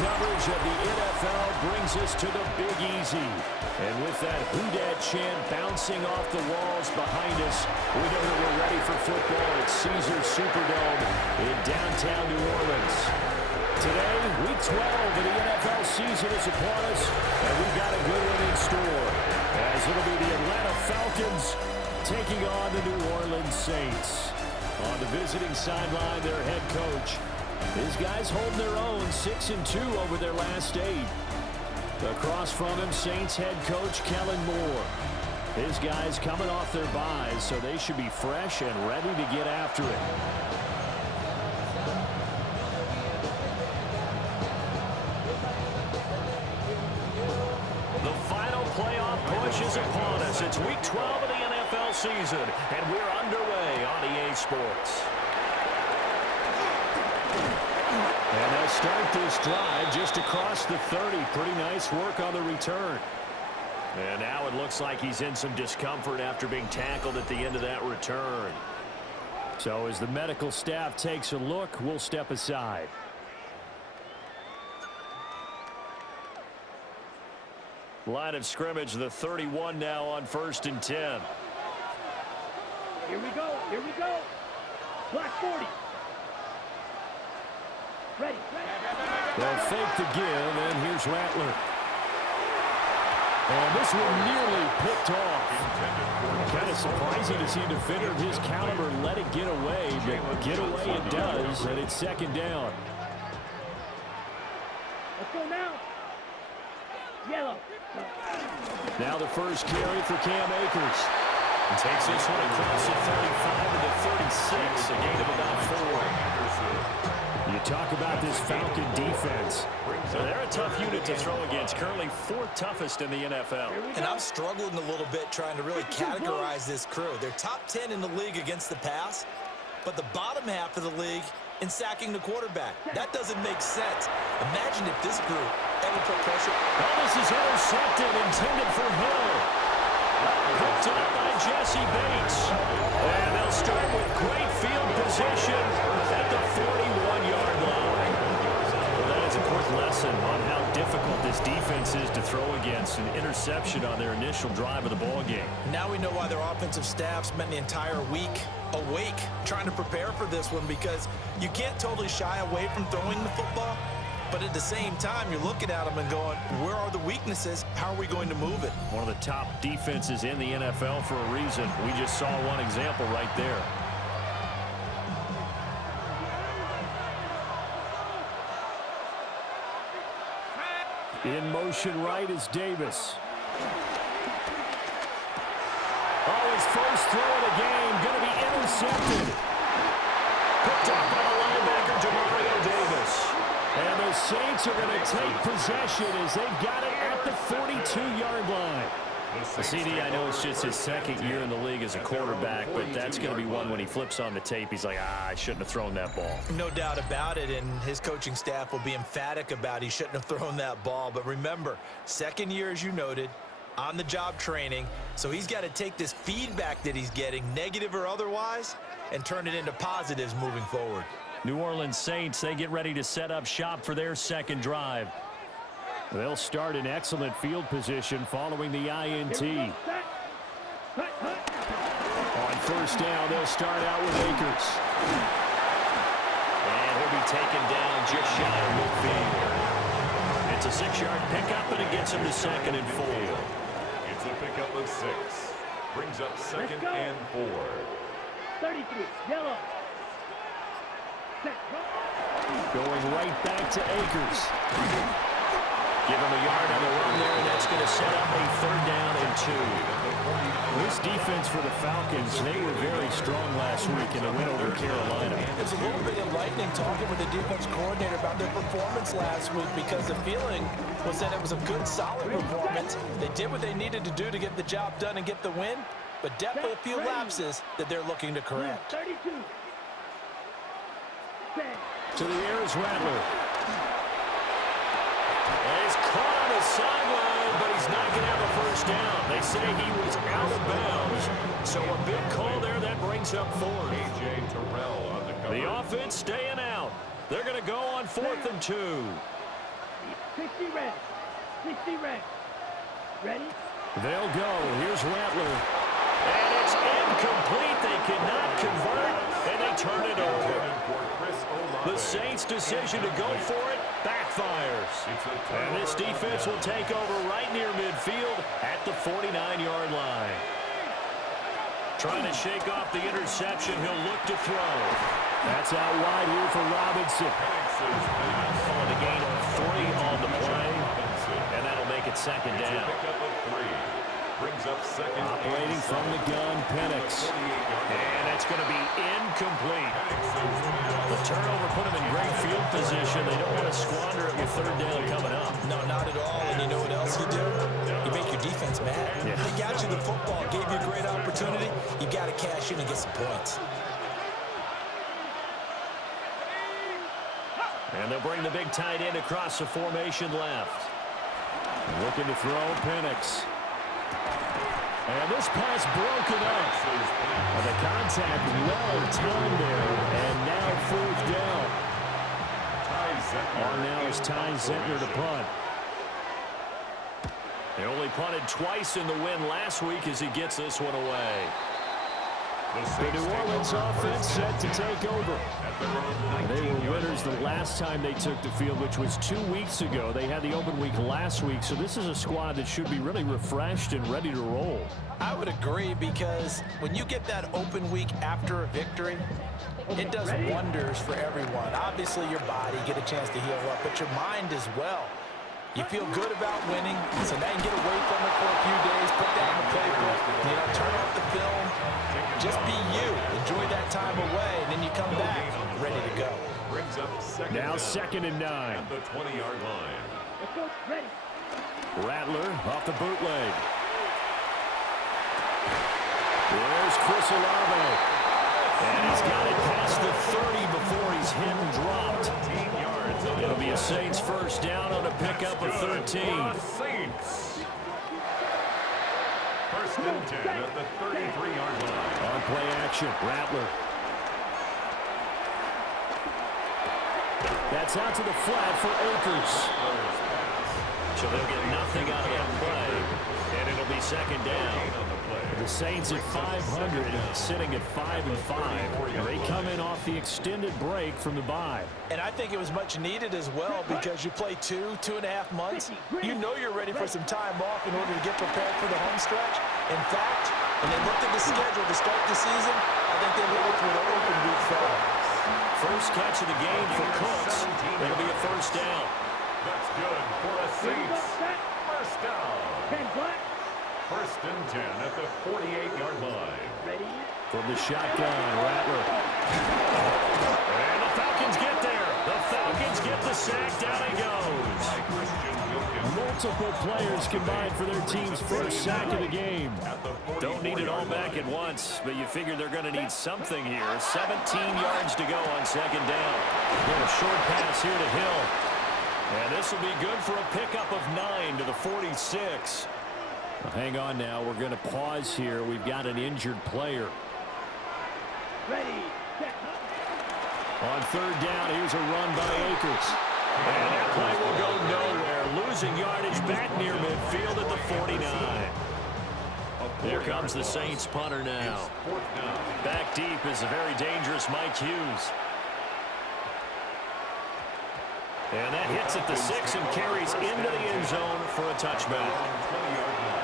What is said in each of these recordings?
coverage of the NFL brings us to the Big Easy. And with that "Who Dat" chant bouncing off the walls behind us, we know that we're ready for football at Caesars Superdome in downtown New Orleans. Today, Week 12 of the NFL season is upon us, and we've got a good one in store, as it'll be the Atlanta Falcons taking on the New Orleans Saints. On the visiting sideline, their head coach. His guys holding their own, 6-2 over their last 8. Across from him, Saints head coach Kellen Moore. His guys coming off their byes, so they should be fresh and ready to get after it. The final playoff push is upon us. It's Week 12 of the NFL season, and we're underway on EA Sports. And they'll start this drive just across the 30. Pretty nice work on the return. And now it looks like he's in some discomfort after being tackled at the end of that return. So as the medical staff takes a look, we'll step aside. Line of scrimmage, the 31 now on 1st and 10. Here we go. Here we go. Black 40. Ready. They'll fake the give, and here's Rattler. And this one nearly picked off. Kind of surprising to see a defender of his caliber let it get away, but get away it does, and it's 2nd down. Let's go now. Yellow. Now the first carry for Cam Akers. And takes this one across the 35 to the 36, a gain of about 4. You talk about this Falcon defense. So they're a tough unit to throw against, currently 4th toughest in the NFL. And I'm struggling a little bit trying to really categorize this crew. They're top 10 in the league against the pass, but the bottom half of the league in sacking the quarterback. That doesn't make sense. Imagine if this group ever put pressure. Oh, this is intercepted, intended for Hill. Picked up by Jesse Bates. And they'll start with great field position at the 41-yard line. Well, that is a quick lesson on how difficult this defense is to throw against. An interception on their initial drive of the ballgame. Now we know why their offensive staff spent the entire week awake trying to prepare for this one, because you can't totally shy away from throwing the football. But at the same time, you're looking at them and going, where are the weaknesses? How are we going to move it? One of the top defenses in the NFL for a reason. We just saw one example right there. In motion right is Davis. Oh, his first throw of the game going to be intercepted. Picked up by the linebacker, Demario Davis. And the Saints are going to take possession as they've got it at the 42-yard line. CD, I know it's just his 2nd year in the league as a quarterback, but that's going to be one when he flips on the tape, he's like, I shouldn't have thrown that ball. No doubt about it, and his coaching staff will be emphatic about he shouldn't have thrown that ball. But remember, 2nd year, as you noted, on-the-job training, so he's got to take this feedback that he's getting, negative or otherwise, and turn it into positives moving forward. New Orleans Saints, they get ready to set up shop for their 2nd drive. They'll start in excellent field position following the INT. On 1st down, they'll start out with Akers. And he'll be taken down just shy of midfield. It's a 6-yard pickup, and it gets him to 2nd and 4. It's a pickup of 6. Brings up 2nd and 4. 33, yellow. Going right back to Akers. Give him a yard on the run there, and that's going to set up a 3rd down and 2. This defense for the Falcons, they were very strong last week in the win over Carolina. It's a little bit enlightening talking with the defense coordinator about their performance last week, because the feeling was that it was a good, solid performance. They did what they needed to do to get the job done and get the win, but definitely a few lapses that they're looking to correct. 32. To the air is Rattler. And he's caught on the sideline, but he's not going to have a 1st down. They say he was out of bounds. So a big call there that brings up 4. A.J. Terrell on the cover. The offense staying out. They're going to go on 4th and 2. 60 red. 60 red. Ready? They'll go. Here's Rattler. And it's incomplete. They cannot convert, and they turn it over. The Saints' decision to go for it backfires. And this defense will take over right near midfield at the 49-yard line. Trying to shake off the interception. He'll look to throw. That's out wide here for Robinson. On the gain of 3 on the play. And that'll make it second down. Brings up second. Operating from the gun, Penix. And that's going to be incomplete. The turnover put him in great field position. They don't want to squander it with third down coming up. No, not at all. And you know what else you do? You make your defense mad. Yeah. They got you the football, gave you a great opportunity. You got to cash in and get some points. And they'll bring the big tight end across the formation left. Looking to throw, Penix. And this pass broken up. And the contact well timed there. And now fourth down. On now is Ty Zentner to punt. They only punted twice in the win last week as he gets this one away. The New Orleans offense set to take over. They were winners the last time they took the field, which was 2 weeks ago. They had the open week last week, so this is a squad that should be really refreshed and ready to roll. I would agree, because when you get that open week after a victory, it does wonders for everyone. Obviously, your body get a chance to heal up, but your mind as well. You feel good about winning, so now you can get away from it for a few days, put down the playbook, turn off the film, just be you. Enjoy that time away, and then you come back ready to go. Brings up Now second and 9. At the 20-yard line. Let's go. Ready. Rattler off the bootleg. There's Chris Olave. And he's got it past the 30 before he's hit and dropped. It'll be a Saints first down on a pickup of 13. Saints. First and 10 at the 33-yard line. On play action, Rattler. That's out to the flat for Akers. So they'll get nothing out of that play. And it'll be second down. The Saints at 500, sitting at 5-5. And they come in off the extended break from the bye. And I think it was much needed as well, because you play 2.5 months. You know you're ready for some time off in order to get prepared for the home stretch. In fact, when they looked at the schedule to start the season, I think they liked where the open week fell. First catch of the game for Cooks. It'll be a first down. That's good for the Saints. First down. 10 black. First and 10 at the 48-yard line. Ready. From the shotgun, Rattler. And the Falcons get there. The Falcons get the sack. Down he goes. Multiple players combined for their team's first sack of the game. Don't need it all back at once, but you figure they're going to need something here. 17 yards to go on second down. Get a short pass here to Hill. And this will be good for a pickup of 9 to the 46. Well, hang on now. We're going to pause here. We've got an injured player. Ready. Set. On third down, here's a run by Akers. And that play will go nowhere. Losing yardage back near midfield at the 49. Here comes the Saints punter now. Back deep is a very dangerous Mike Hughes. And that hits at the 6 and carries into the end zone for a touchback.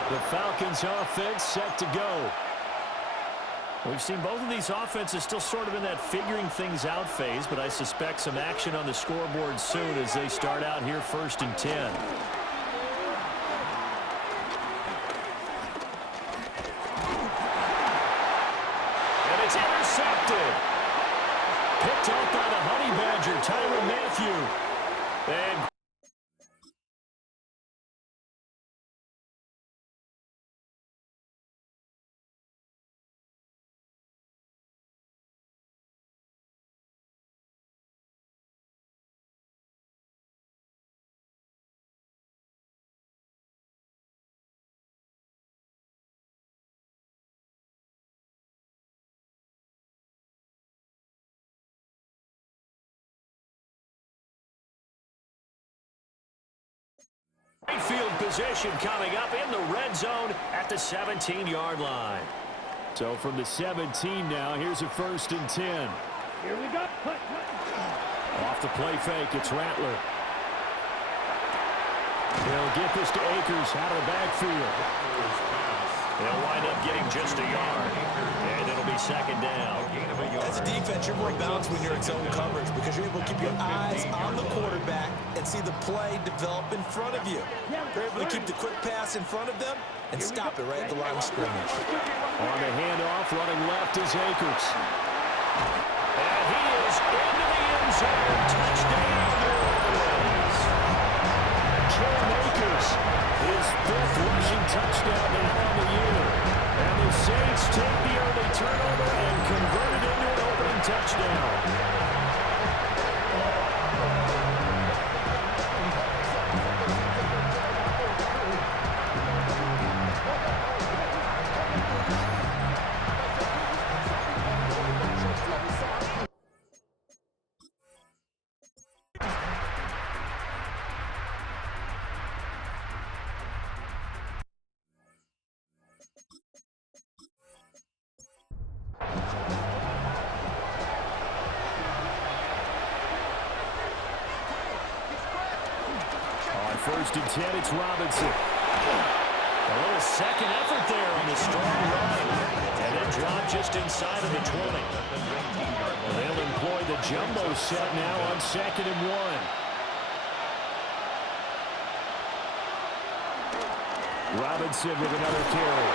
The Falcons offense set to go. We've seen both of these offenses still sort of in that figuring things out phase, but I suspect some action on the scoreboard soon as they start out here first and 10. And it's intercepted. Picked off by the Honey Badger, Tyrann Mathieu. And Great field position coming up in the red zone at the 17-yard line. So from the 17 now, here's a 1st and 10. Here we go. Off the play fake, it's Rattler. He'll get this to Akers out of the backfield. They'll wind up getting just a yard, and it'll be 2nd down. As a defense, you're more balanced when you're in zone coverage because you're able to keep your eyes on the quarterback and see the play develop in front of you. You're able to keep the quick pass in front of them and stop it right at the line of scrimmage. On the handoff, running left is Akers. And he is into the end zone. Touchdown, New Orleans. Cam Akers, his 5th rushing touchdown now on the year. And the Saints take the early turnover and convert it into an opening touchdown. On 1st and 10, it's Robinson. A little second effort there on the strong run. And then drop just inside of the 20. They'll employ the jumbo set now on 2nd and 1. Robinson with another carry.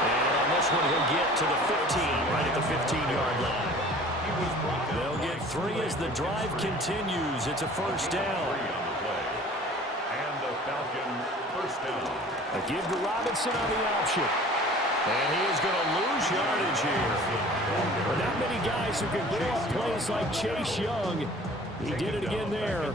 And on this one, he'll get to the 15, right at the 15-yard line. They'll get 3 as the drive continues. It's a 1st down. A give to Robinson on the option. And he is going to lose yardage here. But not many guys who can blow up plays like Chase Young. He did it again there.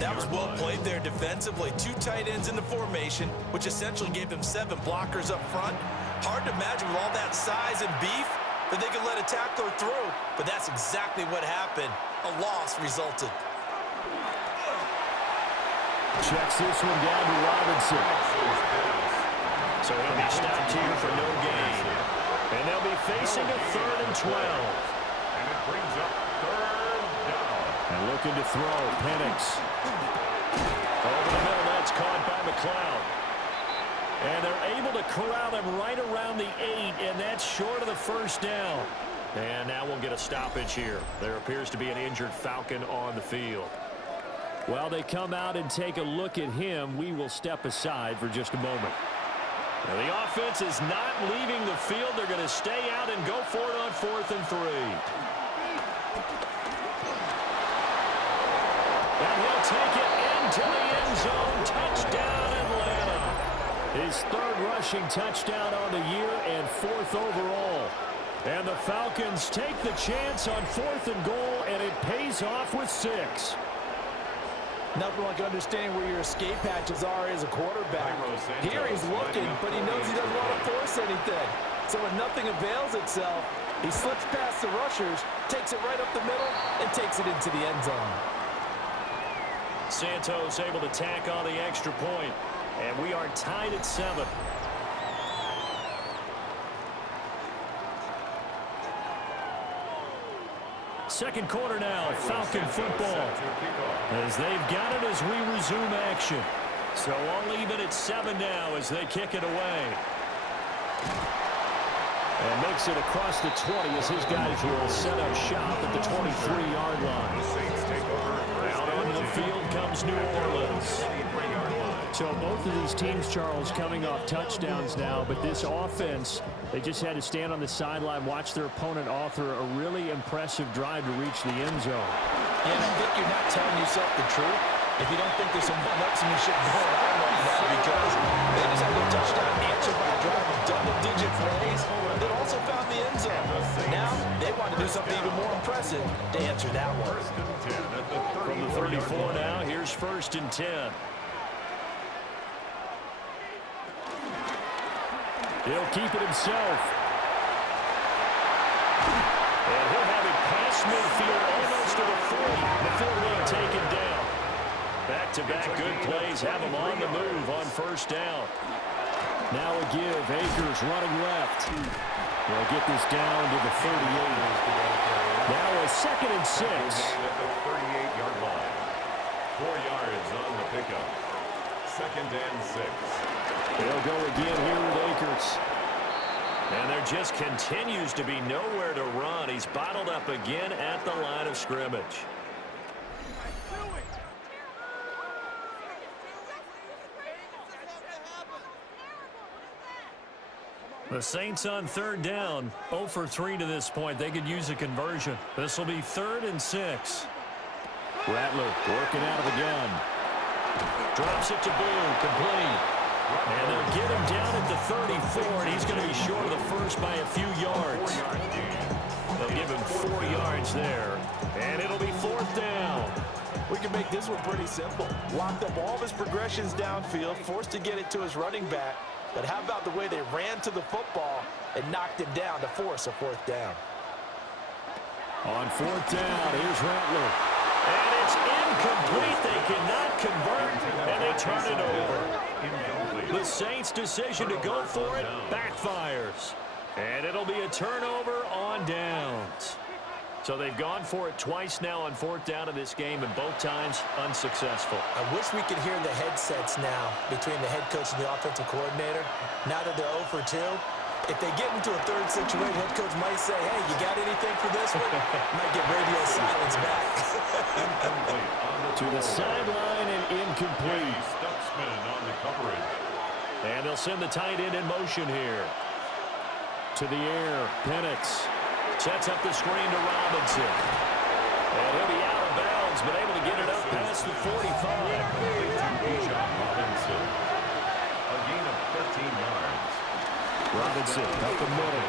That was well played there defensively. 2 tight ends in the formation, which essentially gave them 7 blockers up front. Hard to imagine with all that size and beef that they could let a tackler through. But that's exactly what happened. A loss resulted. Checks this one down to Robinson. So he'll be stopped here for no gain. And they'll be facing a 3rd and 12. And it brings up 3rd down. And looking to throw, Penix. Over the middle, that's caught by McLeod. And they're able to corral him right around the 8, and that's short of the 1st down. And now we'll get a stoppage here. There appears to be an injured Falcon on the field. While they come out and take a look at him, we will step aside for just a moment. Now the offense is not leaving the field. They're going to stay out and go for it on 4th and 3. And he'll take it into the end zone. Touchdown, Atlanta. His 3rd rushing touchdown on the year and 4th overall. And the Falcons take the chance on 4th and goal, and it pays off with 6. Nothing like understanding where your escape hatches are as a quarterback. Here he's looking, but he knows he doesn't want to force anything. So when nothing avails itself, he slips past the rushers, takes it right up the middle, and takes it into the end zone. Santos able to tack on the extra point, and we are tied at 7. Second quarter now, Falcon football. As they've got it as we resume action. So all even at 7 now as they kick it away. And makes it across the 20 as his guys will set up shop at the 23-yard line. Out onto the field comes New Orleans. So both of these teams, Charles, coming off touchdowns now, but this offense, they just had to stand on the sideline, watch their opponent author a really impressive drive to reach the end zone. Yeah, and I think you're not telling yourself the truth if you don't think there's some one-upsmanship going on right now, because they just had their touchdown answered by a drive of double-digit plays that also found the end zone. Now they want to do something even more impressive to answer that one. From the 34 now, here's 1st and 10. He'll keep it himself. And he'll have it past midfield almost to the 40 before being taken down. Back-to-back good plays have them on the move on first down. Now a give. Akers running left. They'll get this down to the 38. Now a 2nd and 6. At the 38-yard line. 4 yards on the pickup. 2nd and 6. They'll go again here with Akers. And there just continues to be nowhere to run. He's bottled up again at the line of scrimmage. The Saints on 3rd down, 0 for 3 to this point. They could use a conversion. This will be 3rd and 6. Rattler working out of the gun. Drops it to Boone, complete. And they'll get him down at the 34, and he's going to be short of the first by a few yards. They'll give him 4 yards there, and it'll be 4th down. We can make this one pretty simple. Locked up all of his progressions downfield, forced to get it to his running back. But how about the way they ran to the football and knocked him down to force a 4th down? On 4th down, here's Rattler. And it's incomplete. They cannot convert, and they turn it over. The Saints' decision to go for it backfires. And it'll be a turnover on downs. So they've gone for it twice now on 4th down in this game, and both times unsuccessful. I wish we could hear the headsets now between the head coach and the offensive coordinator. Now that they're 0 for 2, if they get into a 3rd situation, head coach might say, hey, you got anything for this one? Might get radio silence back. To the sideline and incomplete. Stutzman on the coverage. And they'll send the tight end in motion here. To the air, Penix. Sets up the screen to Robinson. And he'll be out of bounds, but able to get it up past the 45. Robinson. A gain of 13 yards. Robinson up the middle.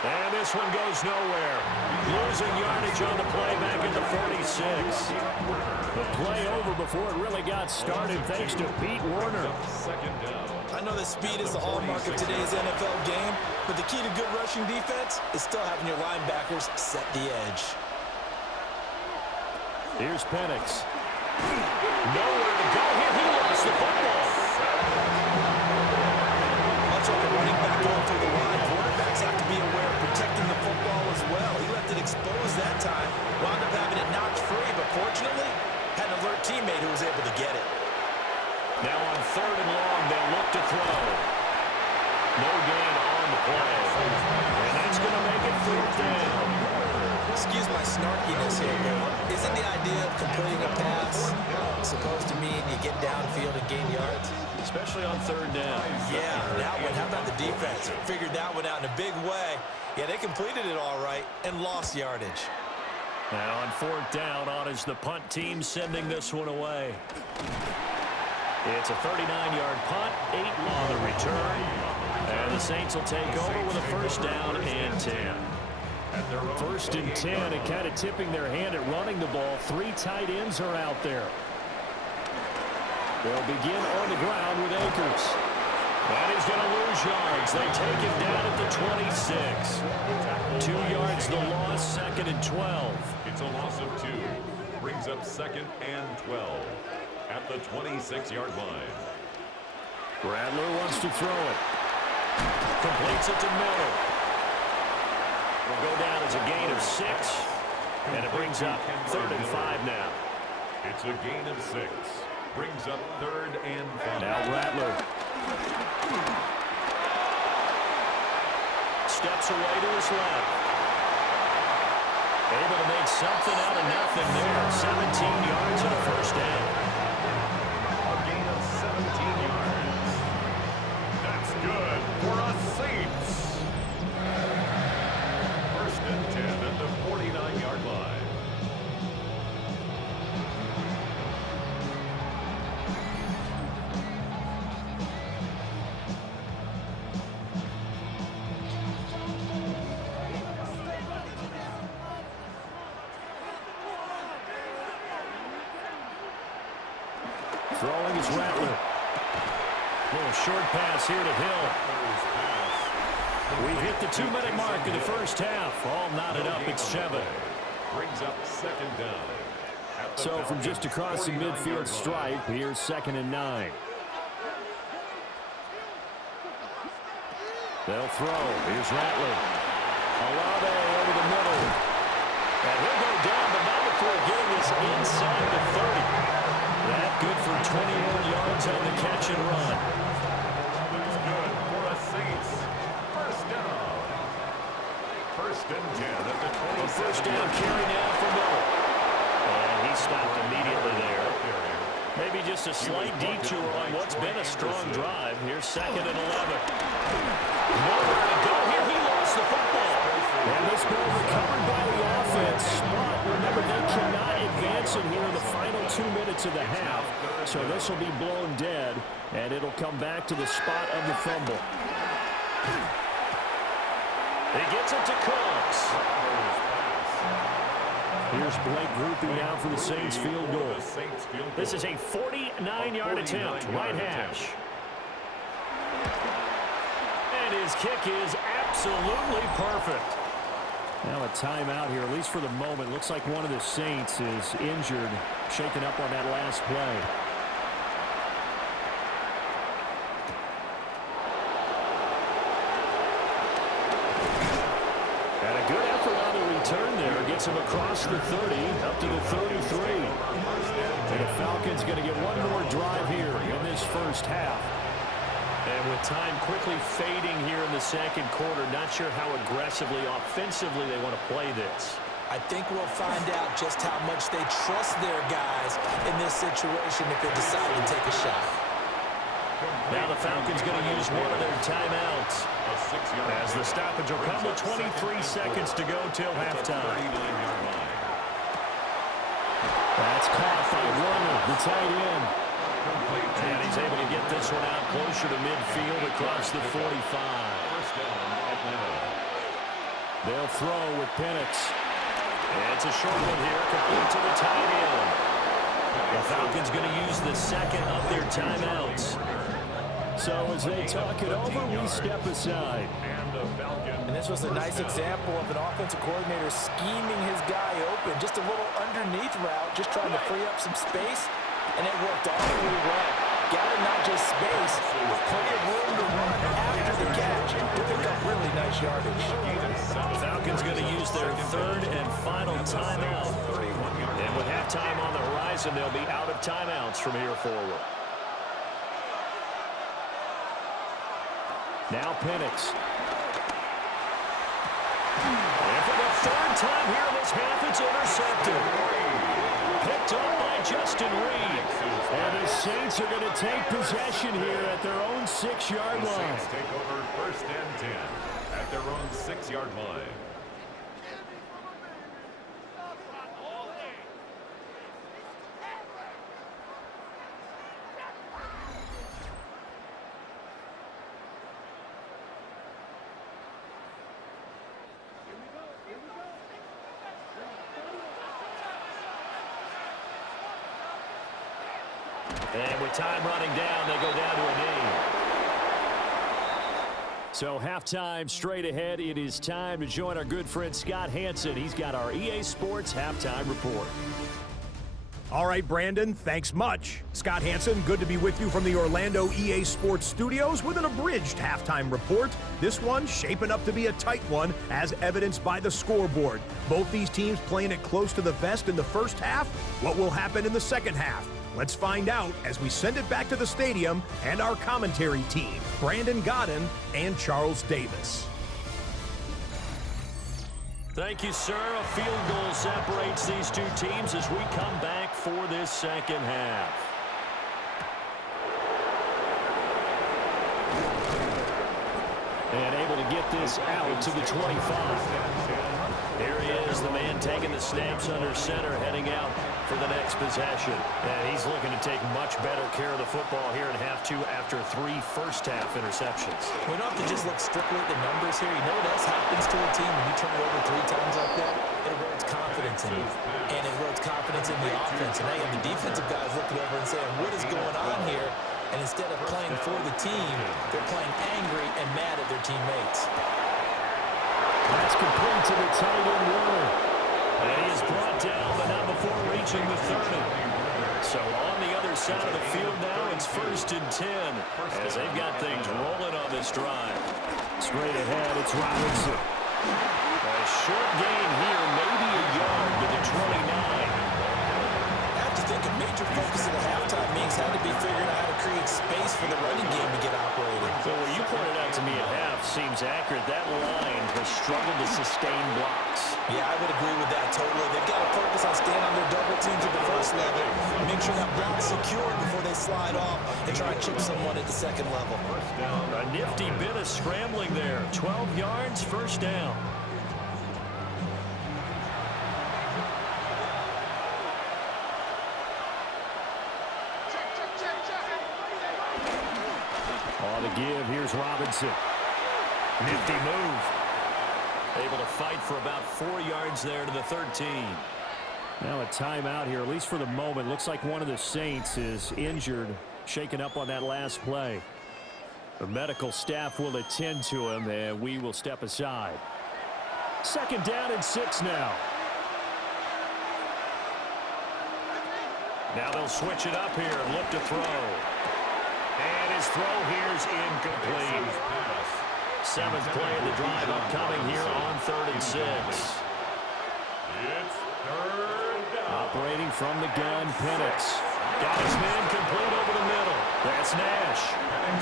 And this one goes nowhere. Losing yardage on the play back at the 46. The play over before it really got started thanks to Pete Werner. 2nd down. I know that speed is the hallmark of today's NFL game, but the key to good rushing defense is still having your linebackers set the edge. Here's Penix. Nowhere to go here. He lost the football. Much like a running back going through the line, quarterbacks have to be aware of protecting the football as well. He left it exposed that time, wound up having it knocked free, but fortunately, had an alert teammate who was able to get it. Now on 3rd and long, they'll look to throw. No gain on the play. And that's going to make it 4th down. Excuse my snarkiness here, but isn't the idea of completing a pass supposed to mean you get downfield and gain yards? Especially on 3rd down. Yeah, that one. How about the defense? Figured that one out in a big way. Yeah, they completed it all right and lost yardage. Now on 4th down, on is the punt team sending this one away. It's a 39-yard punt, 8 on the return. And the Saints will take over with a 1st down and 10. 1st and 10, and kind of tipping their hand at running the ball. 3 tight ends are out there. They'll begin on the ground with Akers. And he's going to lose yards. They take him down at the 26. 2 yards the loss, 2nd and 12. It's a loss of 2. Brings up 2nd and 12. At the 26-yard line. Rattler wants to throw it. Completes it to Miller. Will go down as a gain of 6. And it brings up 3rd and 5 now. It's a gain of 6. Brings up 3rd and 5. Now Rattler. Steps away to his left. Able to make something out of nothing there. 17 yards and a 1st down. A gain of 17 yards. That's good for us Saints. 1st and 10 at the 49-yard line. Throwing is Rattler. Little short pass here to Hill. We've hit the 2-minute mark in the 1st half. All knotted up at 7. Brings up 2nd down. So from just across the midfield stripe, here's 2nd and 9. They'll throw. Here's Rattler. Olave over the middle. And he'll go down, but not before getting this inside the 30. That good for 21 yards on the catch and run. It's good for a Saints. First down. 1st and 10 at the 20. A first down carry now for Miller. And he stopped immediately there. Maybe just a slight detour on what's been a strong drive. Here's 2nd and 11. Nowhere to go here. He lost the football. And this ball recovered by the offense. But remember, they cannot advance it here in the final 2 minutes of the half. So this will be blown dead, and it'll come back to the spot of the fumble. He gets it to Cooks. Here's Blake grouping now for the Saints field goal. This is a 49-yard attempt, right hash. And his kick is absolutely perfect. Now a timeout here, at least for the moment. Looks like one of the Saints is injured, shaken up on that last play. And a good effort on the return there. Gets him across the 30, up to the 33. And the Falcons going to get one more drive here in this first half. And with time quickly fading here in the second quarter, not sure how aggressively, offensively they want to play this. I think we'll find out just how much they trust their guys in this situation if they decide to take a shot. Now the Falcons going to use one of their timeouts as the stoppage will come with 23 seconds to go till halftime. That's caught by Warner, the tight end. And he's able to get this one out closer to midfield across the 45. They'll throw with Penix. And it's a short one here, complete to the tight end. The Falcons going to use the second of their timeouts. So as they talk it over, we step aside. And this was a nice example of an offensive coordinator scheming his guy open. Just a little underneath route, just trying to free up some space. And it worked awfully well. Got him not just space, but plenty of room to run after the catch to pick up really nice yardage. Falcons going to use their third and final timeout. And with halftime on the horizon, they'll be out of timeouts from here forward. Now Penix. And for the third time here in this half, it's intercepted. Picked up by Justin Reed. And the Saints are going to take possession here at their own 6-yard line. Saints take over 1st and 10 at their own 6-yard line. And with time running down, they go down to a knee. So halftime straight ahead. It is time to join our good friend Scott Hanson. He's got our EA Sports halftime report. All right, Brandon, thanks much. Scott Hanson, good to be with you from the Orlando EA Sports Studios with an abridged halftime report. This one shaping up to be a tight one, as evidenced by the scoreboard. Both these teams playing it close to the vest in the first half. What will happen in the second half? Let's find out as we send it back to the stadium and our commentary team, Brandon Godden and Charles Davis. Thank you, sir. A field goal separates these two teams as we come back for this second half. And able to get this out to the 25. There he is, the man taking the snaps under center, heading out for the next possession. And he's looking to take much better care of the football here in half two after 3 first-half interceptions. We don't have to just look strictly at the numbers here. You know what else happens to a team when you turn it over 3 times like that? It erodes confidence in you. And it erodes confidence in the offense. And now you have the defensive guys looking over and saying, what is going on here? And instead of playing for the team, they're playing angry and mad at their teammates. That's complete to the tight end Warner. And he is brought down, but not before reaching the 30. So on the other side of the field now, it's 1st and 10 as they've got things rolling on this drive. Straight ahead, it's Robinson. A short gain here, maybe a yard to the 29. I have to think a major focus of the halftime meetings had to be figuring out how to create space for the running game to get operating. So what you pointed out to me at half seems accurate. That line has struggled to sustain blocks. Yeah, I would agree with that totally. They've got to focus on staying on their double teams at the first level, make sure that block's secured before they slide off and try and chip someone at the second level. A nifty bit of scrambling there. 12 yards, 1st down. On the give, here's Robinson. Nifty move. Able to fight for about 4 yards there to the 13. Now a timeout here, at least for the moment. Looks like one of the Saints is injured, shaken up on that last play. The medical staff will attend to him, and we will step aside. 2nd down and 6 now. Now they'll switch it up here and look to throw. And his throw here's incomplete. 7th play of the drive upcoming here on 3rd and 6. It's 3rd down. Operating from the gun, Penix. Got his man complete over the middle. That's Nash.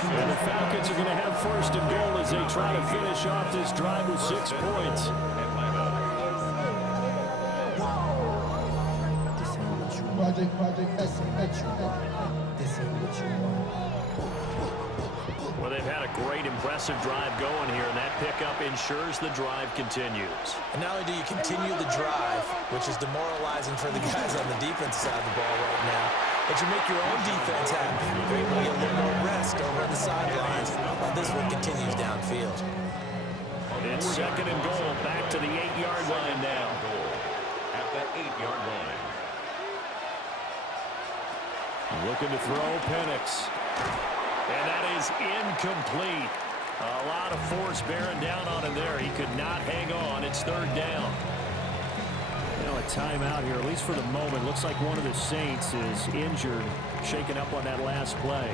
And the Falcons are going to have 1st and goal as they try to finish off this drive with 6 points. Well, they've had a great, impressive drive going here, and that pickup ensures the drive continues. And not only do you continue the drive, which is demoralizing for the guys on the defensive side of the ball right now, but you make your own defense happy. You're able to get a little more rest over on the sidelines, while this one continues downfield. It's 2nd and goal, back to the 8-yard line now. At the 8-yard line. Looking to throw, Penix. And that is incomplete. A lot of force bearing down on him there. He could not hang on. It's 3rd down. You know, a timeout here, at least for the moment. Looks like one of the Saints is injured, shaken up on that last play.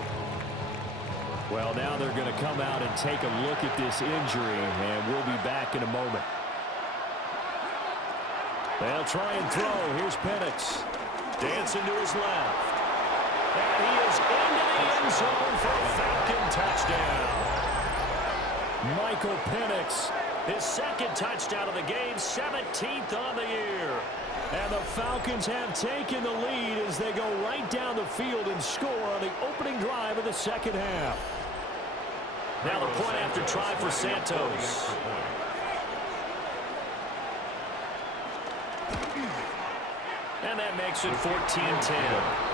Well, now they're going to come out and take a look at this injury, and we'll be back in a moment. They'll try and throw. Here's Penix. Dancing to his left. And he is into the end zone for a Falcon touchdown. Michael Penix. His 2nd touchdown of the game, 17th on the year. And the Falcons have taken the lead as they go right down the field and score on the opening drive of the 2nd half. Now the point after try for Santos. And that makes it 14-10.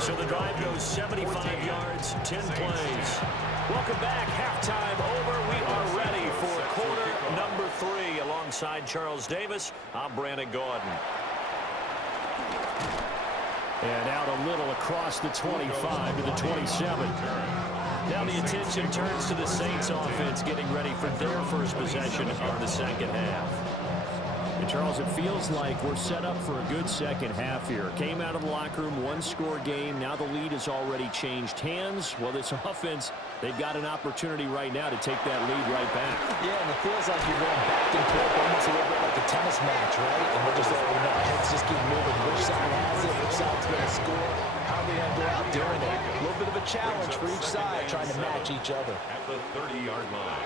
So the drive goes 75 yards, 10 plays. Welcome back. Halftime over. We are ready for quarter number 3. Alongside Charles Davis, I'm Brandon Gaudin. And out a little across the 25 to the 27. Now the attention turns to the Saints offense getting ready for their first possession of the 2nd half. And Charles, it feels like we're set up for a good 2nd half here. Came out of the locker room, 1-score game. Now the lead has already changed hands. Well, this offense, they've got an opportunity right now to take that lead right back. Yeah, and it feels like you're going back and forth, almost a little bit like a tennis match, right? And we're just letting our heads just keep moving. Which side has it? Which side's going to score? How are they going to go out doing it? A little bit of a challenge for each side, trying to match each other. At the 30-yard line.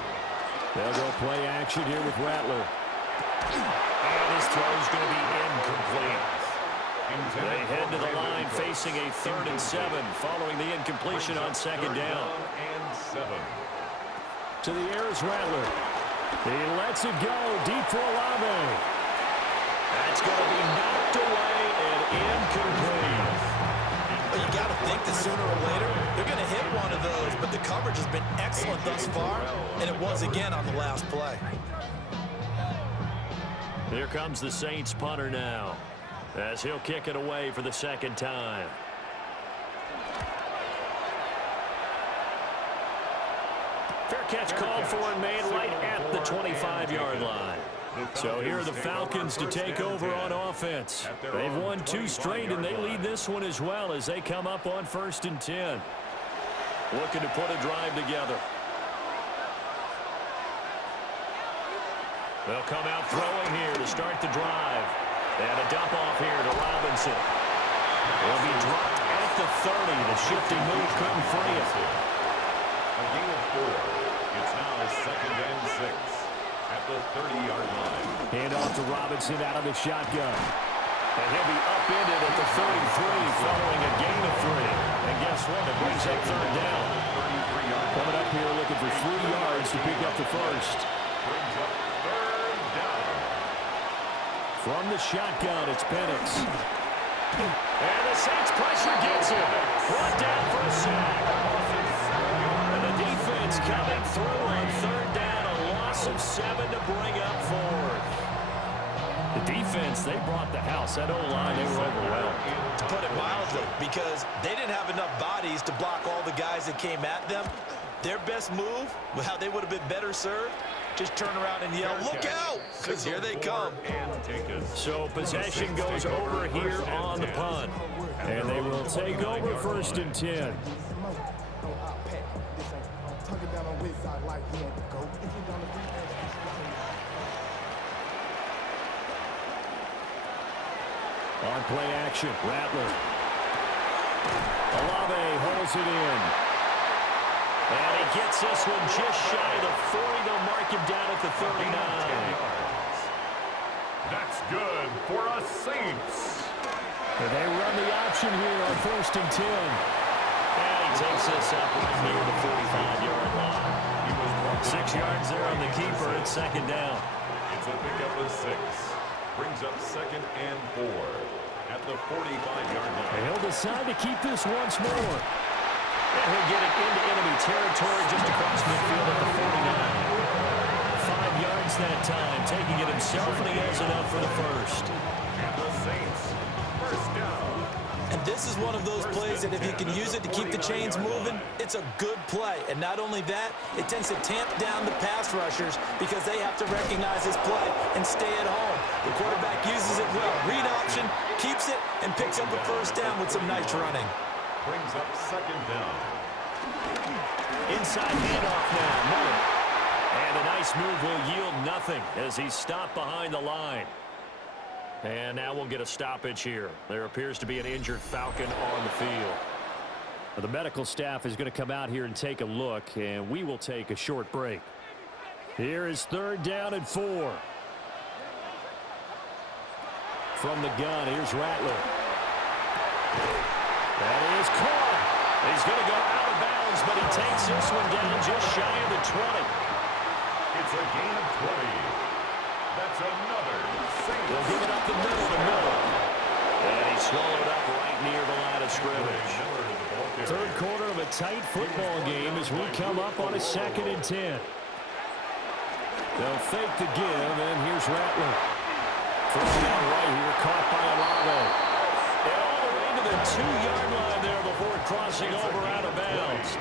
They'll go play action here with Rattler. And his throw is going to be incomplete. They head to the line facing a 3rd and 7 following the incompletion on 2nd down. To the air is Rattler. He lets it go deep for Olave. That's going to be knocked away and incomplete. Well, you got to think that sooner or later they're going to hit one of those, but the coverage has been excellent thus far, and it was again on the last play. Here comes the Saints punter now as he'll kick it away for the 2nd time. Fair catch called for and made right at the 25-yard line. So here are the Falcons to take over on offense. They've won 2 straight, and they lead this one as well as they come up on 1st and 10. Looking to put a drive together. They'll come out throwing here to start the drive. And a dump off here to Robinson. Will be dropped at the 30. The shifting move couldn't free it. A gain of 4. It's now 2nd and 6 at the 30-yard line. Hand off to Robinson out of the shotgun. And he'll be upended at the 33 following a gain of 3. And guess what? It brings up 3rd down. Coming up here looking for 3 yards to pick up the first. Brings up 3rd down. From the shotgun, it's Penix. And the Saints pressure gets him. Brought down for a sack. And the defense coming through on 3rd down. A loss of 7 to bring up 4th. The defense, they brought the house. That O-line, they were overwhelmed. To put it mildly, because they didn't have enough bodies to block all the guys that came at them. Their best move, how they would have been better served, just turn around and yell, "Look out!" Because here they come. So possession goes over here on the punt. And they will take over 1st and 10. On play action, Rattler. Olave holds it in. And he gets this one just shy of the 40. They'll mark him down at the 39. That's good for a Saints. And they run the option here on 1st and 10. And he takes this up right near the 45-yard line. 6 yards there on the keeper. It's 2nd down. It's a pickup of 6. Brings up 2nd and 4 at the 45-yard line. And he'll decide to keep this once more. And he'll get it into enemy territory just across midfield at the 49. 5 yards that time, taking it himself, and he has it up for the first. And the Saints, 1st down. And this is one of those plays that if you can use it to keep the chains moving, it's a good play. And not only that, it tends to tamp down the pass rushers because they have to recognize this play and stay at home. The quarterback uses it well. Read option, keeps it, and picks up a 1st down with some nice running. Brings up 2nd down. Inside handoff now, Miller. And a nice move will yield nothing as he's stopped behind the line. And now we'll get a stoppage here. There appears to be an injured Falcon on the field. The medical staff is going to come out here and take a look, and we will take a short break. Here is 3rd down and 4. From the gun, here's Rattler. That is caught. He's going to go out of bounds, but he takes this one down just shy of the 20. It's a gain of 20. That's another Saints. They'll give it up the middle to Miller. And he swallowed up right near the line of scrimmage. 3rd quarter of a tight football game as we come up on a 2nd and 10. They'll fake the give, and here's Rattler. First down right here, caught by Olave. And all the way to the 2-yard line there before crossing over out of bounds.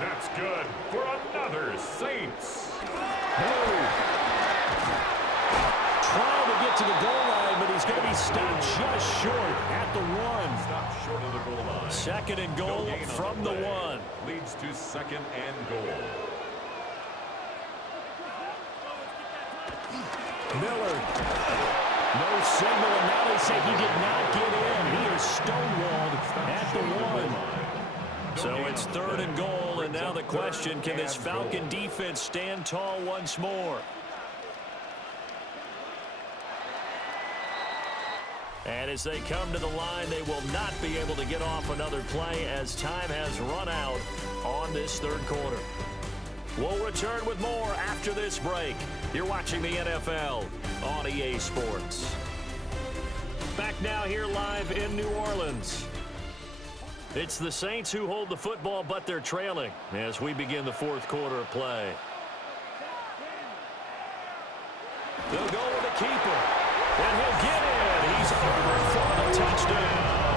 That's good for another Saints. Blue. Trying to get to the goal line, but he's going to be stopped just short at the 1. Stopped short of the goal line. 2nd and goal from the 1. Leads to 2nd and goal. Miller. No signal, and now they say he did not get in. He is stonewalled at the 1. So it's 3rd and goal, and now the question, can this Falcon defense stand tall once more? And as they come to the line, they will not be able to get off another play as time has run out on this 3rd quarter. We'll return with more after this break. You're watching the NFL on EA Sports. Back now here live in New Orleans. It's the Saints who hold the football, but they're trailing as we begin the 4th quarter of play. They'll go with the keeper, and he'll get in. He's over for the touchdown.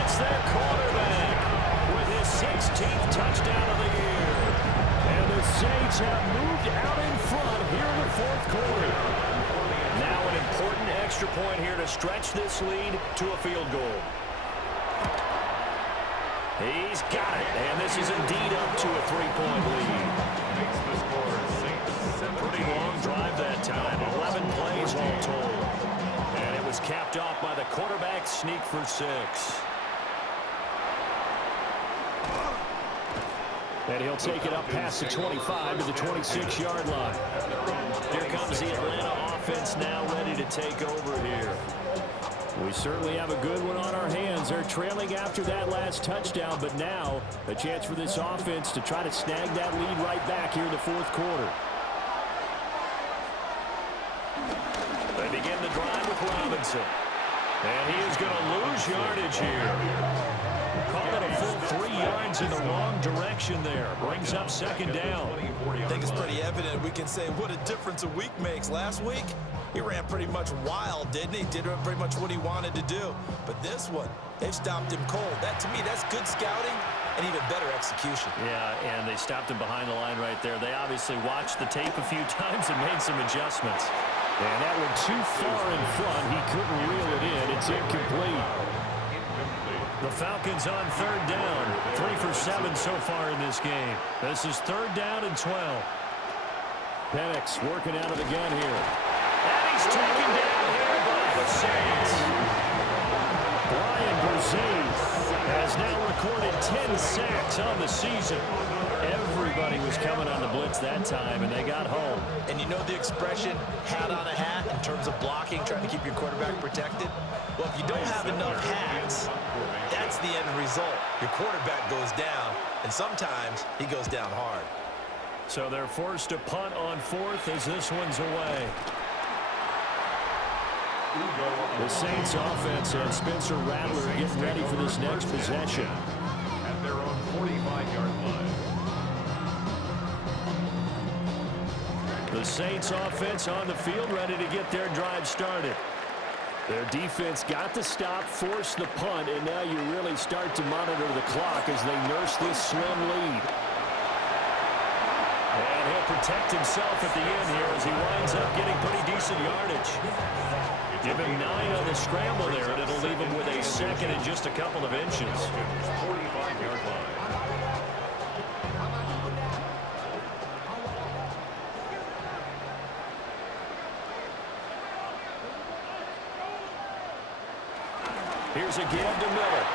It's their quarterback with his 16th touchdown of the year. And the Saints have moved out in front here in the fourth quarter. Now an important extra point here to stretch this lead to a field goal. He's got it, and this is indeed up to a 3-point lead. Makes the score Saints. Pretty long drive that time, 11 plays all told. And it was capped off by the quarterback sneak for 6. And he'll take it up past the 25 to the 26-yard line. Here comes the Atlanta offense now ready to take over here. We certainly have a good one on our hands. They're trailing after that last touchdown, but now a chance for this offense to try to snag that lead right back here in the fourth quarter. They begin the drive with Robinson. And he is going to lose yardage here. Call it a full 3 yards in the wrong direction there. Brings up second down. I think it's pretty evident we can say what a difference a week makes. Last week, he ran pretty much wild, didn't he? Did pretty much what he wanted to do. But this one, they've stopped him cold. That, to me, that's good scouting and even better execution. Yeah, and they stopped him behind the line right there. They obviously watched the tape a few times and made some adjustments. And that one too far in front. He couldn't reel it in. It's incomplete. The Falcons on third down. 3 for 7 so far in this game. This is third down and 12. Penix working out of the gun here. And he's taken down here by the Saints. Brian Brzee has now recorded 10 sacks on the season. Everybody was coming on the blitz that time, and they got home. And you know the expression, hat on a hat, in terms of blocking, trying to keep your quarterback protected? Well, if you don't have enough hats, that's the end result. Your quarterback goes down, and sometimes he goes down hard. So they're forced to punt on fourth as this one's away. The Saints offense and Spencer Rattler getting ready for this next possession. At their own 45-yard line. The Saints offense on the field ready to get their drive started. Their defense got the stop, forced the punt, and now you really start to monitor the clock as they nurse this slim lead. And he'll protect himself at the end here as he winds up getting pretty decent yardage. Give him 9 on the scramble there, and it'll leave him with a second and just a couple of inches. 45-yard line. Here's a give to Miller.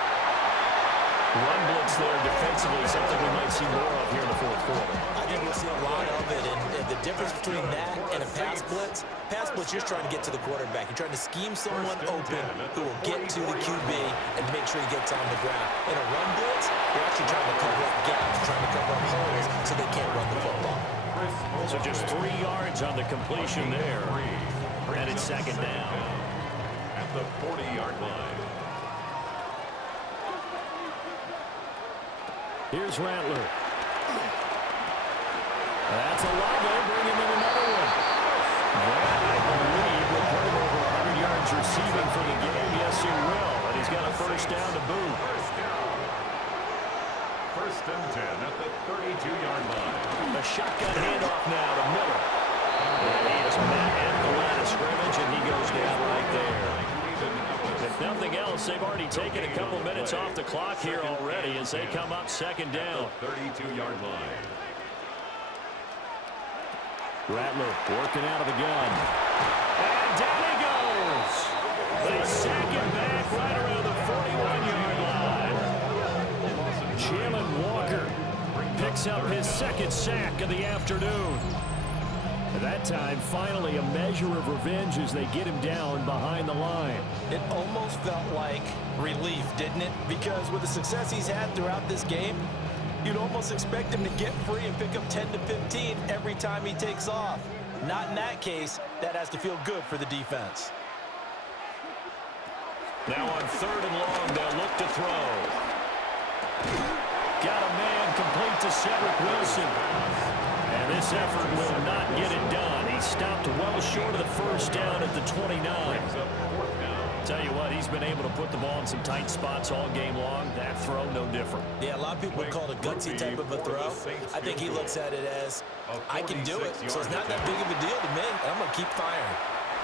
Run blitz there defensively, something we might see more of here in the fourth quarter. I think we'll see a lot of it, and the difference between that and a pass blitz, you're trying to get to the quarterback. You're trying to scheme someone open who will get to the QB and make sure he gets on the ground. In a run blitz, you're actually trying to cover up gaps, trying to cover up holes so they can't run the football. So just 3 yards on the completion there, and it's second down. At the 40-yard line. Here's Rattler. That's Olave bringing in another one. That, I believe, will put him over 100 yards receiving for the game. Yes, he will. And he's got a first down to boot. First and 10 at the 32-yard line. A shotgun handoff now to Miller. And he is met at the line of scrimmage, and he goes down right there. If nothing else, they've already taken a couple minutes off the clock here already as they come up second down. 32-yard line. Rattler working out of the gun. And down he goes. They sack him back right around the 41-yard line. Jalen Walker picks up his second sack of the afternoon. At that time, finally a measure of revenge as they get him down behind the line. It almost felt like relief, didn't it? Because with the success he's had throughout this game, you'd almost expect him to get free and pick up 10 to 15 every time he takes off. Not in that case. That has to feel good for the defense. Now on third and long, they'll look to throw. Got a man complete to Cedric Wilson. And this effort will not get it done. He stopped well short of the first down at the 29. Tell you what, he's been able to put the ball in some tight spots all game long. That throw, no different. Yeah, a lot of people would call it a gutsy type of a throw. I think he looks at it as, I can do it, so it's not that big of a deal to me. I'm going to keep firing.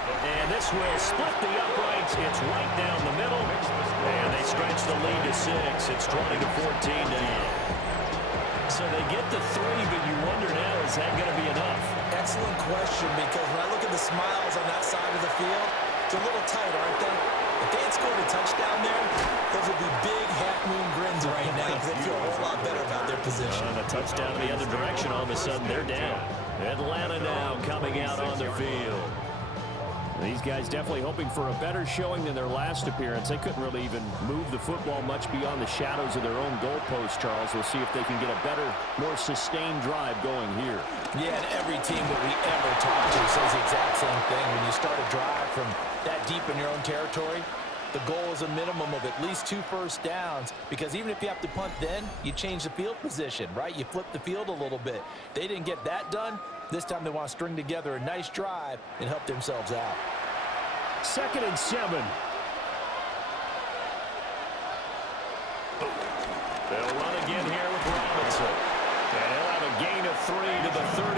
And this will split the uprights. It's right down the middle. And they stretch the lead to 6. It's 20-14 now. So they get the 3, but you wonder now, is that going to be enough? Excellent question, because when I look at the smiles on that side of the field, they're a little tight, aren't they? If they had scored a touchdown there, those would be big half-moon grins right now because they feel a whole lot better about their position. A touchdown the other direction, all of a sudden they're down. Atlanta now coming out on the field. These guys definitely hoping for a better showing than their last appearance. They couldn't really even move the football much beyond the shadows of their own goalpost, Charles. We'll see if they can get a better, more sustained drive going here. Yeah, and every team that we ever talk to says the exact same thing. When you start a drive from that deep in your own territory, the goal is a minimum of at least 2 first downs, because even if you have to punt then, you change the field position, right? You flip the field a little bit. They didn't get that done. This time they want to string together a nice drive and help themselves out. 2nd and 7. They'll run again here with Robinson. And he'll have a gain of 3 to the 33.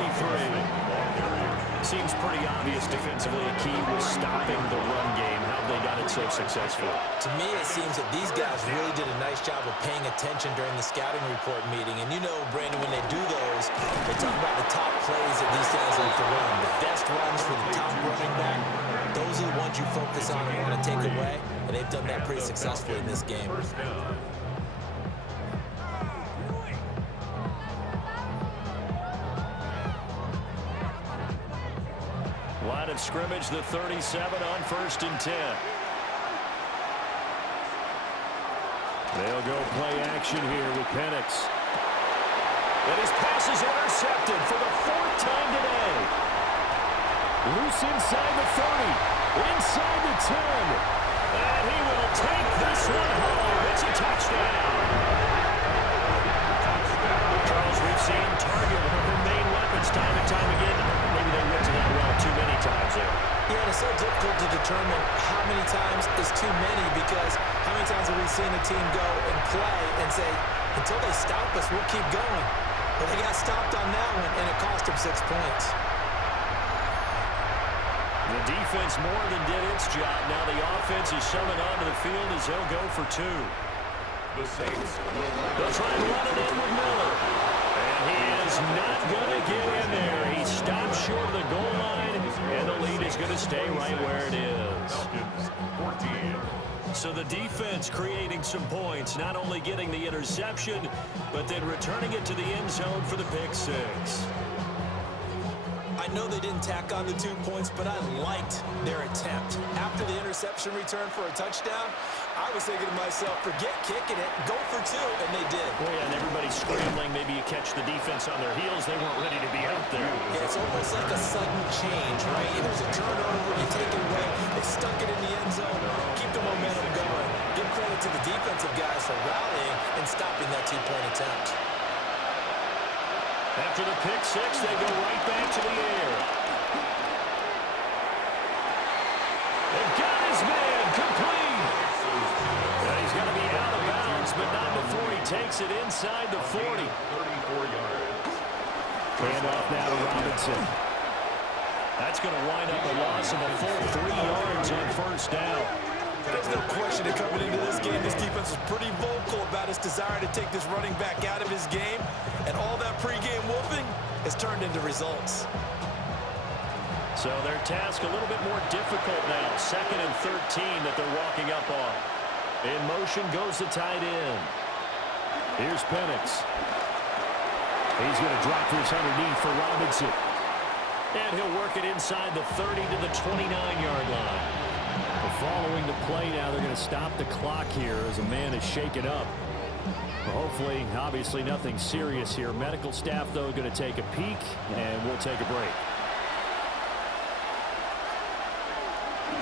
Seems pretty obvious defensively. A key was stopping the run game. How have they done it so successfully? To me, it seems that these guys really did a nice job of paying attention during the scouting report meeting. And you know, Brandon, when they do those, they talk about the top plays that these guys like to run. The best runs for the top running back. Those are the ones you focus on and want to take away. And they've done that pretty successfully in this game. Line of scrimmage, the 37 on 1st and 10. They'll go play action here with Penix. And his pass is intercepted for the 4th time today. Loose inside the 30, inside the 10. And he will take this one home. It's a touchdown. Charles, we've seen him target one of their main weapons time and time again. Maybe they went to that well too many times there. Yeah, and it's so difficult to determine how many times is too many, because how many times have we seen a team go and play and say, until they stop us, we'll keep going. But they got stopped on that one, and it cost them 6 points. The defense more than did its job. Now the offense is shoving onto the field as they'll go for 2. The Saints They'll try and run it in with Miller. And he is not going to get in there. He stopped short of the goal line, and the lead is going to stay right where it is. 14. So the defense creating some points, not only getting the interception, but then returning it to the end zone for the pick 6. I know they didn't tack on the 2 points, but I liked their attempt. After the interception return for a touchdown, I was thinking to myself, forget kicking it, go for 2, and they did. Well, yeah, and everybody's scrambling. Maybe you catch the defense on their heels. They weren't ready to be out there. Yeah, it's almost like a sudden change, right? There's a turnover, you take it away, they stuck it in the end zone, keep the momentum going. Give credit to the defensive guys for rallying and stopping that 2-point attempt. After the pick 6, they go right back to the air. They've got his man complete. Now he's going to be out of bounds, but not before he takes it inside the 40. 34 yards. Hand off now to Robinson. That's going to wind up a loss of a full 3 yards on 1st down. There's no question that coming into this game, this defense was pretty vocal about its desire to take this running back out of his game, and all that pregame woofing has turned into results. So their task a little bit more difficult now. 2nd and 13 that they're walking up on. In motion goes the tight end. Here's Penix. He's going to drop this underneath for Robinson. And he'll work it inside the 30 to the 29-yard line. Following the play now, they're going to stop the clock here as a man is shaken up. Well, hopefully, obviously nothing serious here. Medical staff, though, going to take a peek, and we'll take a break.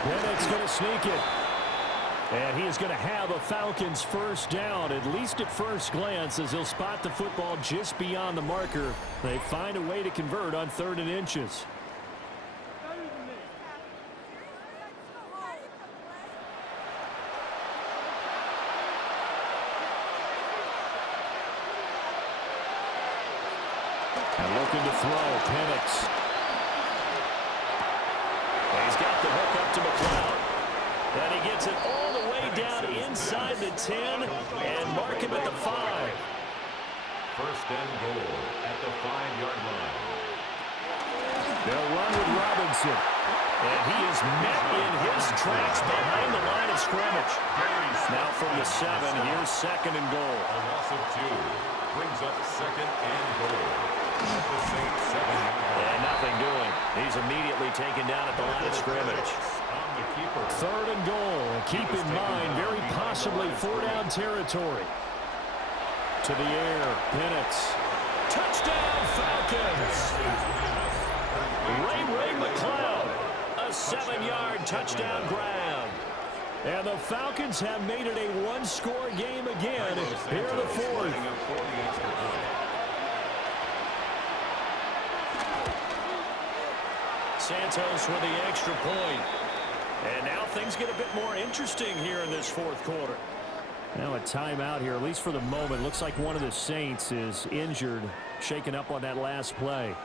Penix going to sneak it. And he is going to have a Falcons 1st down, at least at first glance, as he'll spot the football just beyond the marker. They find a way to convert on 3rd and inches. And looking to throw, Penix. He's got the hook up to McLeod. And he gets it all the way down inside the 10 and mark him at the 5. First and goal at the 5-yard line. They'll run with Robinson. And he is met in his tracks behind the line of scrimmage. Now from the 7, here's second and goal. A loss of 2 brings up second and goal. At the same 7-yard line. And nothing doing. He's immediately taken down at the line of scrimmage. Third and goal. Keep in mind, very possibly 4-down territory. To the air, Penix. Touchdown, Falcons! Ray McLeod, a 7-yard touchdown grab. And the Falcons have made it a one-score game again here in the fourth. Santos with the extra point. And now things get a bit more interesting here in this fourth quarter. Now a timeout here, at least for the moment. Looks like one of the Saints is injured, shaken up on that last play.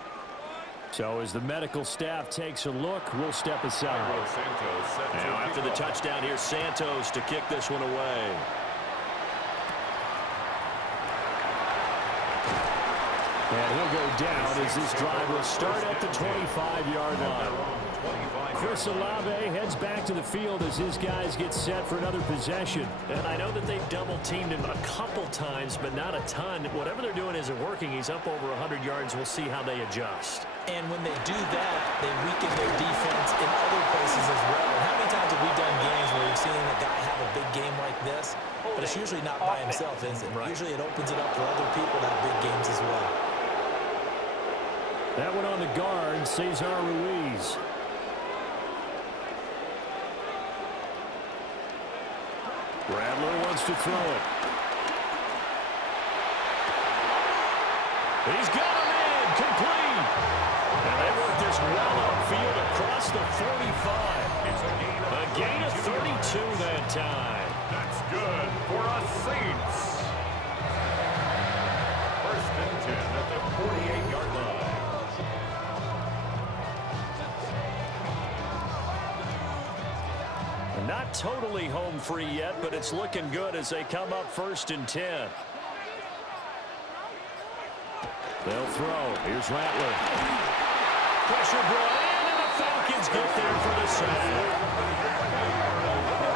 So as the medical staff takes a look, we'll step aside. Now after the touchdown, here's Santos to kick this one away. And he'll go down as this drive will start at the 25-yard line. Chris Olave heads back to the field as his guys get set for another possession. And I know that they've double-teamed him a couple times, but not a ton. Whatever they're doing isn't working. He's up over 100 yards. We'll see how they adjust. And when they do that, they weaken their defense in other places as well. And how many times have we done games where we've seen a guy have a big game like this? But it's usually not by himself, is it? Right. Usually it opens it up for other people to have big games as well. That one on the guard, Cesar Ruiz. Bradler wants to throw it. He's got him in, complete. And they work this well upfield across the 45. It's a gain of 32 that time. That's good for us Saints. First and 10 at the 48-yard line. Not totally home free yet, but it's looking good as they come up first and 10. They'll throw. Here's Rattler. Pressure brought in, and the Falcons get there for the sack.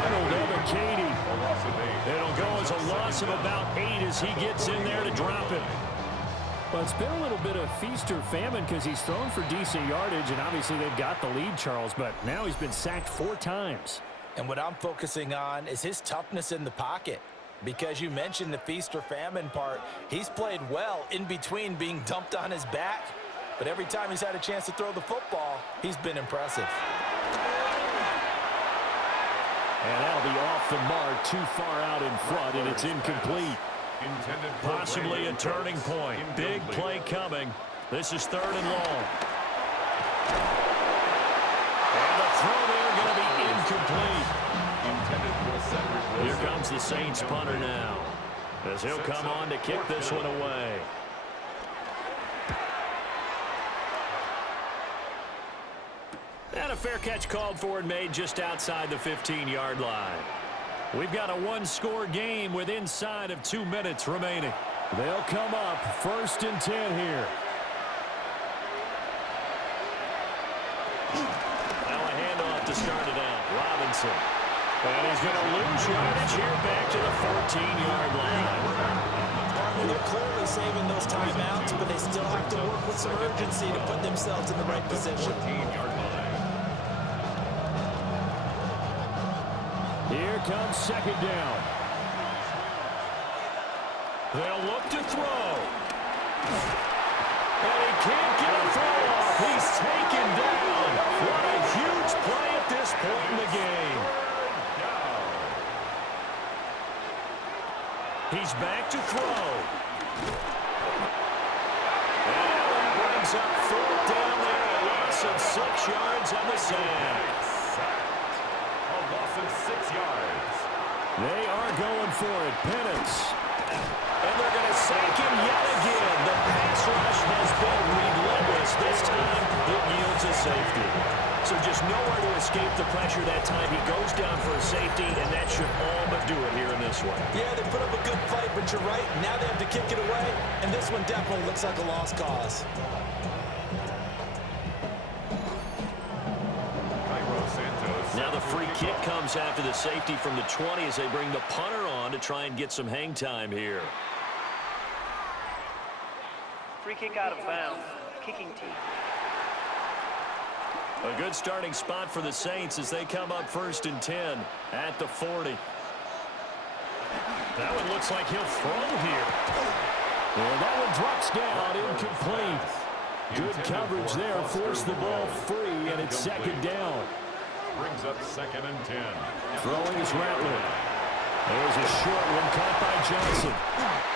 Arnold Ebiketie. It'll go as a loss of about 8 as he gets in there to drop it. Well, it's been a little bit of feast or famine because he's thrown for decent yardage, and obviously they've got the lead, Charles, but now he's been sacked 4 times. And what I'm focusing on is his toughness in the pocket. Because you mentioned the feast or famine part, he's played well in between being dumped on his back. But every time he's had a chance to throw the football, he's been impressive. And that'll be off the mark, too far out in front, and it's incomplete. Possibly a turning point. Big play coming. This is 3rd and long. And the throw there going to be incomplete. Here comes the Saints punter now, as he'll come on to kick this one away. And a fair catch called for and made just outside the 15-yard line. We've got a one-score game with inside of 2 minutes remaining. They'll come up first and 10 here. Now a handoff to start it out. Robinson. And he's going to lose yardage here back to the 14-yard line. They're clearly saving those timeouts, but they still have to work with some urgency to put themselves in the right position. Here comes second down. They'll look to throw. And he can't get a throw off. He's taken down. What a huge play at this point in the game. He's back to throw. And that brings up 4th down there. A loss of 6 yards on the sack. A loss of 6 yards. They are going for it. Penix. And they're going to sack him yet again. The pass rush has been just nowhere to escape the pressure that time. He goes down for a safety, and that should all but do it here in this one. Yeah, they put up a good fight, but you're right. Now they have to kick it away, and this one definitely looks like a lost cause. Now the free kick comes after the safety from the 20 as they bring the punter on to try and get some hang time here. Free kick out of bounds. Kicking team. A good starting spot for the Saints as they come up 1st and 10 at the 40. That one looks like he'll throw here. And that one drops down, incomplete. Good coverage there, forced the ball free, and it's 2nd down. Brings up 2nd and 10. Throwing is Rattler. There's a short one caught by Johnson.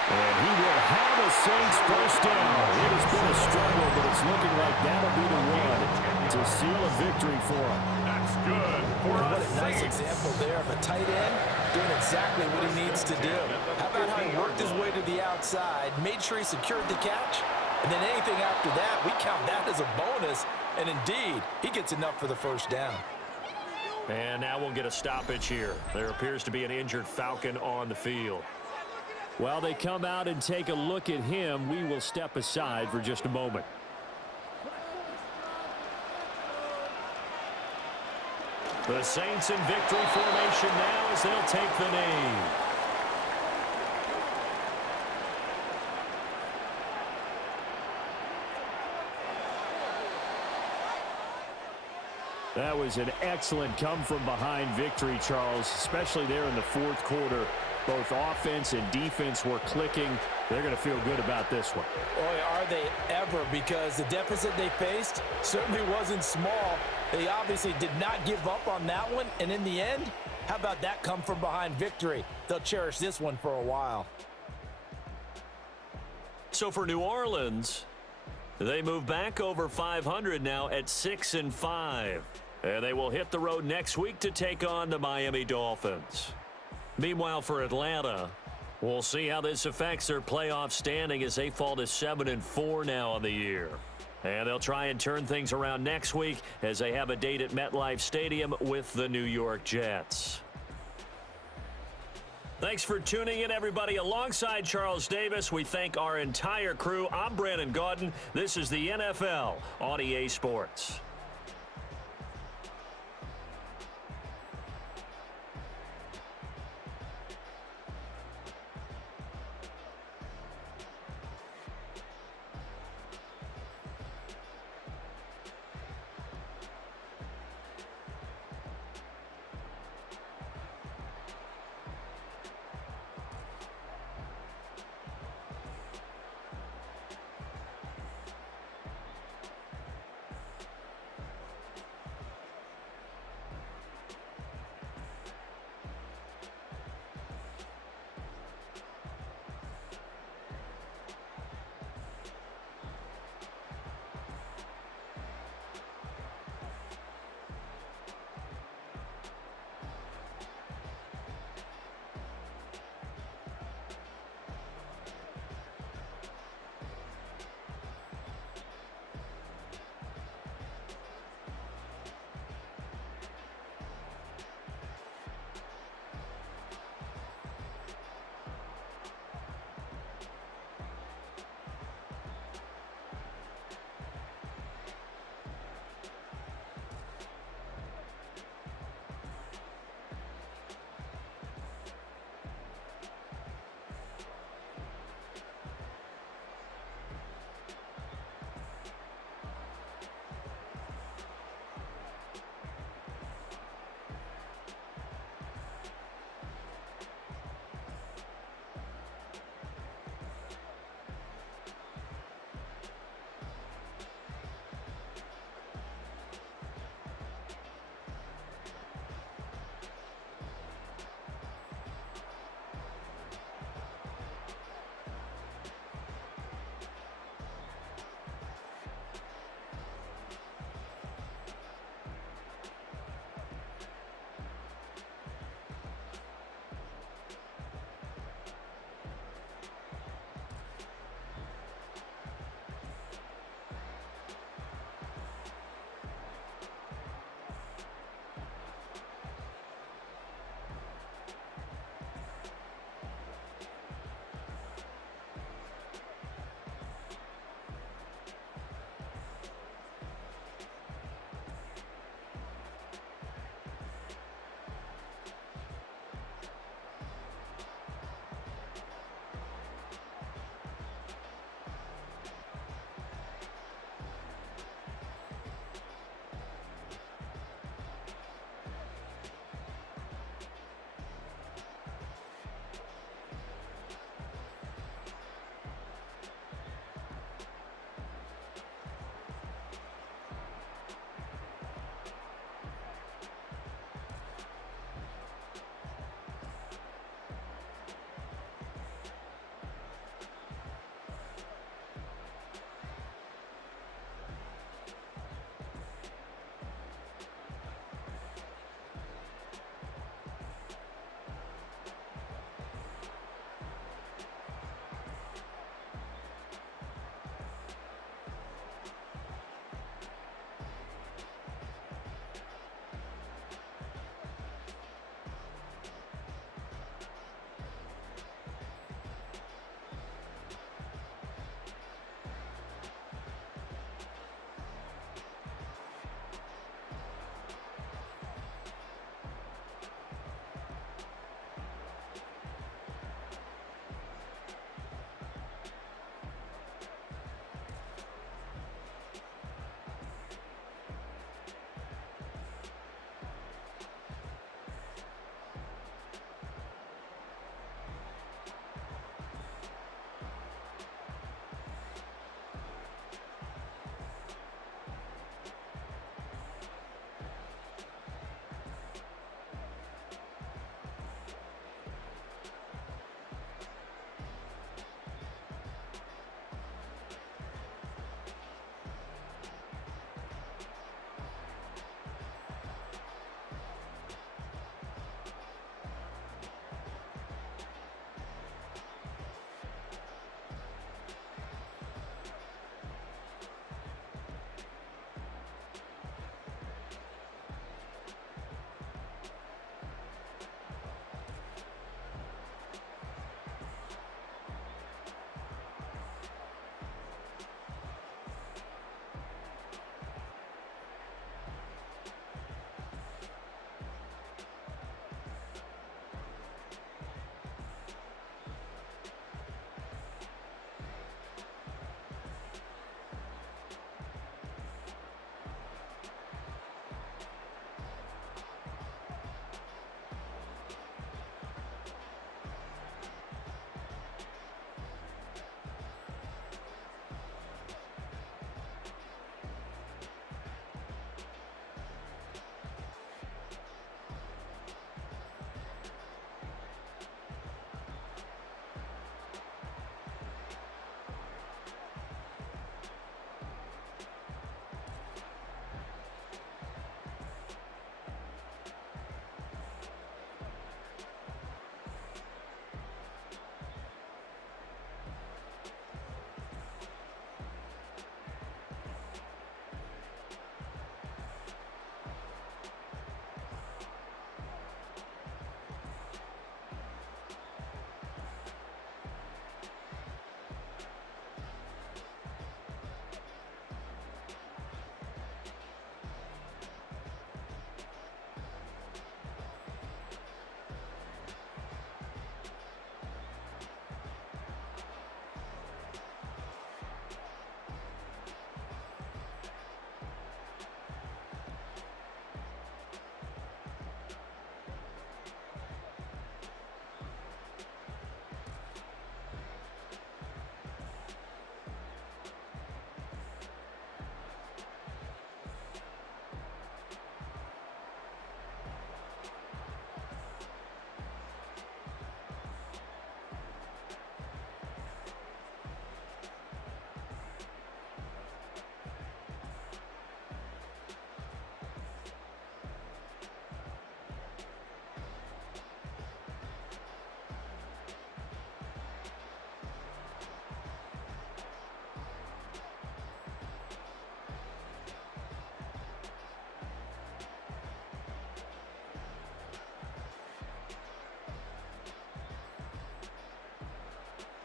And he will have a Saints 1st down. It has been a struggle, but it's looking like that'll be the one to seal a victory for him. That's good for What us. a nice example there of a tight end doing exactly what he needs to do. How about how he worked his way to the outside, made sure he secured the catch, and then anything after that, we count that as a bonus. And indeed, he gets enough for the 1st down. And now we'll get a stoppage here. There appears to be an injured Falcon on the field. While they come out and take a look at him, we will step aside for just a moment. The Saints in victory formation now as they'll take the knee. That was an excellent come-from-behind victory, Charles, especially there in the 4th quarter. Both offense and defense were clicking. They're going to feel good about this one. Boy, are they ever, because the deficit they faced certainly wasn't small. They obviously did not give up on that one, and in the end, how about that come-from-behind victory? They'll cherish this one for a while. So for New Orleans, they move back over 500 now at 6-5. And they will hit the road next week to take on the Miami Dolphins. Meanwhile, for Atlanta, we'll see how this affects their playoff standing as they fall to 7-4 now on the year. And they'll try and turn things around next week as they have a date at MetLife Stadium with the New York Jets. Thanks for tuning in, everybody. Alongside Charles Davis, we thank our entire crew. I'm Brandon Gaudin. This is the NFL on EA Sports.